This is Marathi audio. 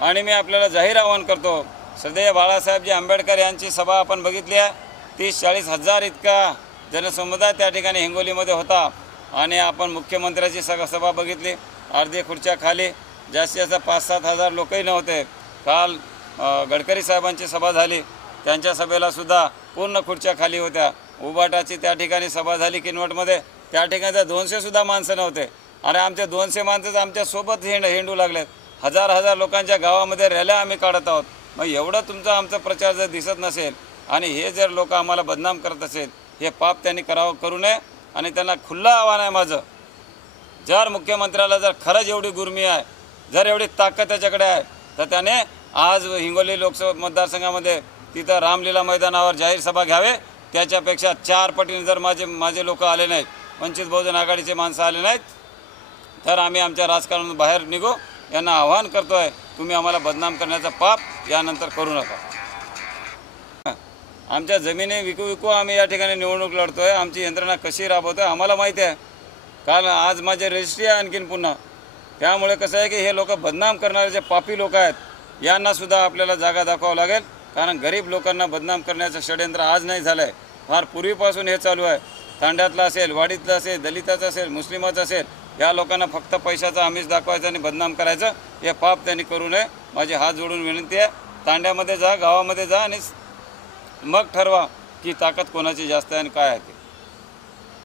आणि मी आपल्याला जाहीर आवाहन करतो, श्रद्धेय बाळासाहेबजी आंबेडकर यांची सभा आपण बघितली आहे. 30-40 हजार इतका जनसमुदाय त्या ठिकाणी हिंगोलीमध्ये होता. आणि आपण मुख्यमंत्र्याची सभा बघितली, अर्धी खुर्च्या खाली, जास्तीत जास्त 5-7 हजार लोकही नव्हते. काल गडकरी साहेबांची सभा झाली, त्यांच्या सभेलासुद्धा पूर्ण खुर्च्या खाली होत्या. उबाटाची त्या ठिकाणी सभा झाली किनवटमध्ये, त्या ठिकाणी 200सुद्धा माणसं नव्हते. आणि आमचे 200 माणसं आमच्यासोबत हिंडू लागलेत. हजार लोकांच्या गावामध्ये रॅल्या आम्ही काढत आहोत. मग एवढं तुमचा आमचा प्रचार जर दिसत नसेल आणि हे जर लोक आम्हाला बदनाम करत असेल, हे पाप त्यांनी करू नये. आणि त्यांना खुल्लं आव्हान आहे माझं, जर मुख्यमंत्र्याला जर खरंच एवढी गुर्मी आहे, जर एवढी ताकद त्याच्याकडे आहे, तर त्याने आज हिंगोली लोकसभा मतदारसंघामध्ये तिथं रामलीला मैदानावर जाहीर सभा घ्यावे. त्याच्यापेक्षा 4 पटीने जर माझे लोक आले नाहीत, वंचित बहुजन आघाडीचे माणसं आले नाहीत, तर आम्ही आमच्या राजकारणातून बाहेर निघू. यांना आव्हान करतो आहे, तुम्ही आम्हाला बदनाम करण्याचा पाप यानंतर करू नका. आमच्या जमिनी विकू आम्ही या ठिकाणी निवडणूक लढतो आहे. आमची यंत्रणा कशी राबवतो आहे आम्हाला माहिती आहे. काल आज माझे रजिस्ट्री आहे आणखीन पुन्हा. त्यामुळे कसं आहे की हे लोक बदनाम करणारे जे पापी लोक आहेत, यांनासुद्धा आपल्याला जागा दाखवावं लागेल. कारण गरीब लोकांना बदनाम करण्याचं षडयंत्र आज नाही झालं आहे, फार पूर्वीपासून हे चालू आहे. तांड्यातलं असेल, वाडीतलं असेल, दलिताचं असेल, मुस्लिमाचं असेल, या लोकांना फक्त पैशाचा आमिष दाखवायचं आणि बदनाम करायचं, हे पाप त्यांनी करू नये. माझी हात जोडून विनंती आहे, तांड्यामध्ये जा, गावामध्ये जा आणि मग ठरवा की ताकद कोणाची जास्त आहे आणि काय आहे ते.